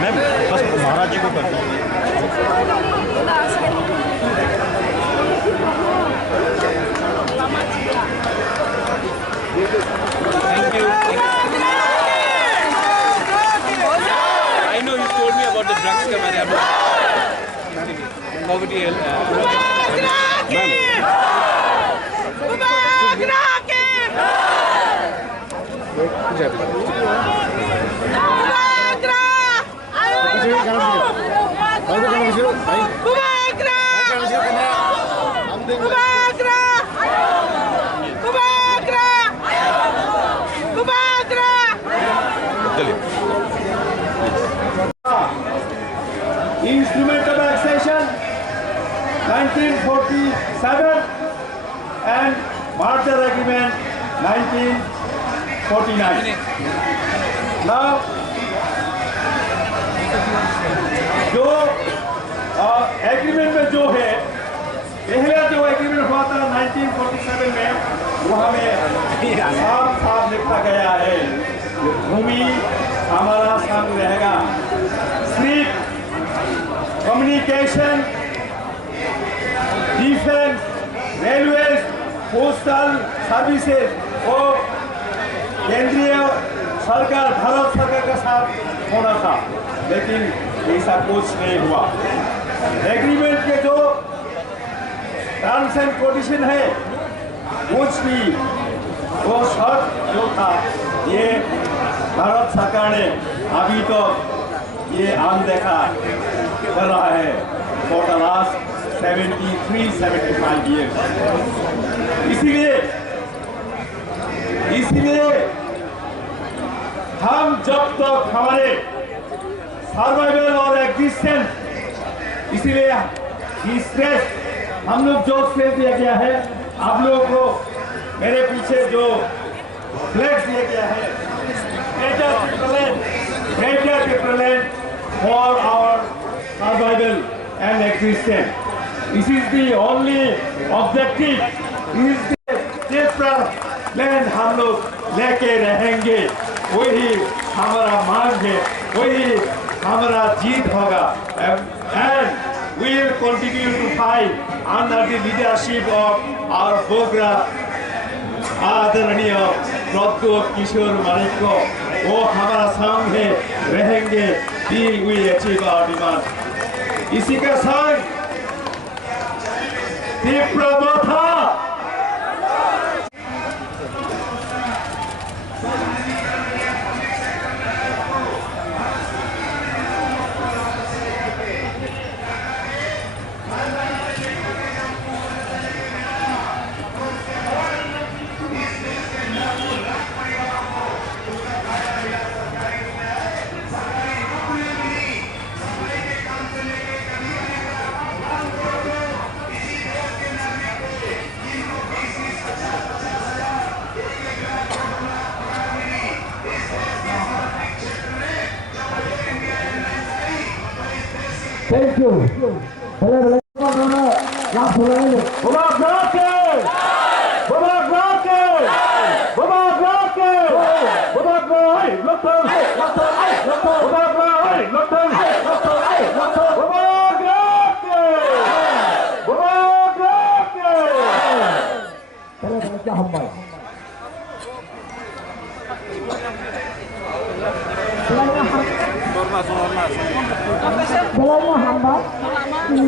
मैम बस महाराज जी को कर दो। Thank you. I know you told me about the drugs scam. Poverty. Instrument of Accession 1947 and Merger Agreement 1949. Now, जो एग्रीमेंट में जो है पहला जो एग्रीमेंट हुआ था 1947 में वो हमें साफ साफ लिखा गया है भूमि हमारा संग रहेगा सिर्फ communication defence railway postal services और केंद्रीय सरकार भारत सरकार के साथ होना था लेकिन ऐसा कुछ नहीं हुआ। एग्रीमेंट के जो टर्म्स एंड कंडीशन है कुछ भी वो शर्त जो था ये भारत सरकार ने अभी तो ये अनदेखा कर रहा है फॉर द लास्ट 73-75 years। इसीलिए हम जब तक हमारे सर्वाइवल और एग्जिस्टेंस इसीलिए स्ट्रेस हम लोग जो स्ट्रेस दिया गया है आप लोगों को मेरे पीछे जो फ्लैग्स दिया गया है greater prevalent for our survival and existence. This is the only objective. This is the plan हम लोग लेके रहेंगे वही हमारा मांग है वही हमारा जीत होगा and we will continue to fight under the leadership of our Bogra आदरणीय प्रद्योत किशोर मानिक को वो हमारा संग है रहेंगे till we achieve our demand। इसी का संग तीव्र Thank you. Boleh. Langsung lagi. Bola Blake. Dalamnya hamba di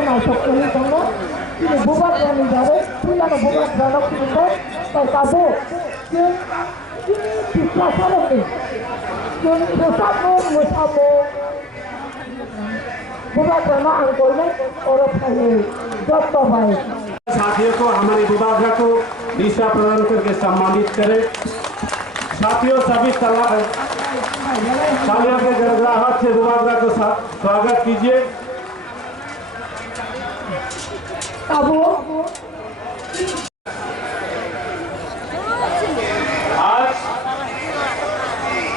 masuk ini karena ini buat yang menjadi tidak buat dalam kita terkabul ini dipelajari ini bersama buat karena angkolnya orang kaya जब भाई साथियों को हमारे विभाग को दिशा प्रदान करके सम्मानित करें। साथियों सभी तालियों के गड़गड़ाहट से विभाग को स्वागत कीजिए। आज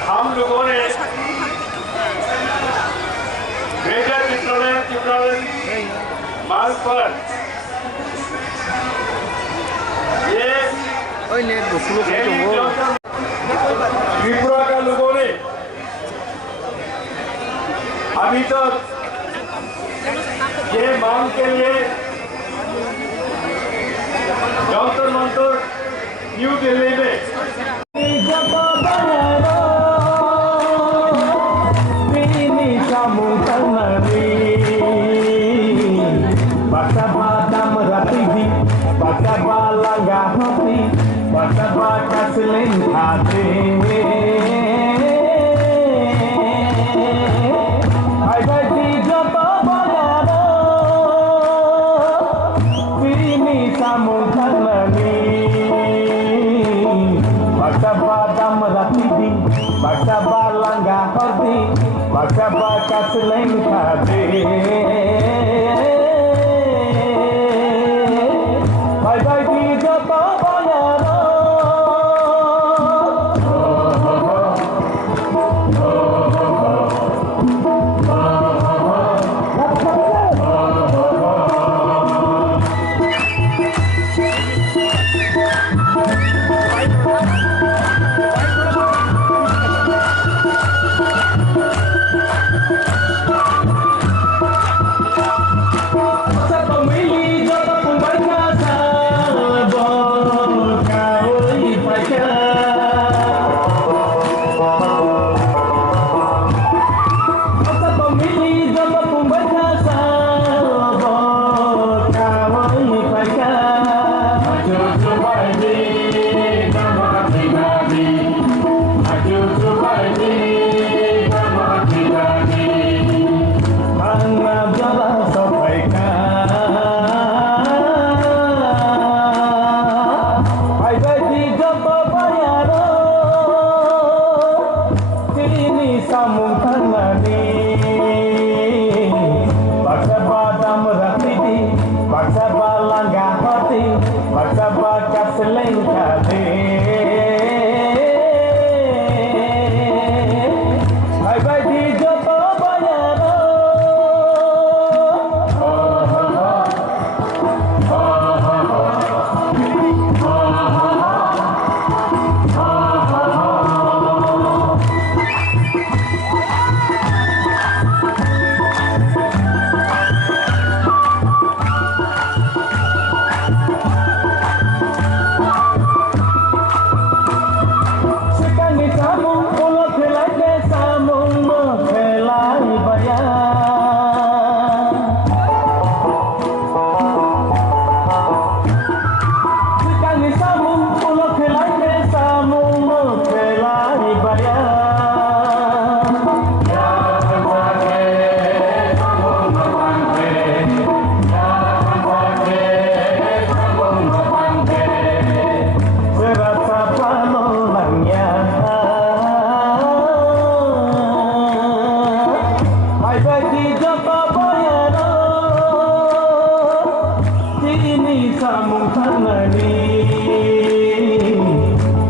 हम लोगों ने मेजर चित्रलन मार्ग पर ये त्रिपुरा का लोगों ने अभी तक ये मांग के लिए जंतर मंतर न्यू दिल्ली में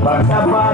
Bangsa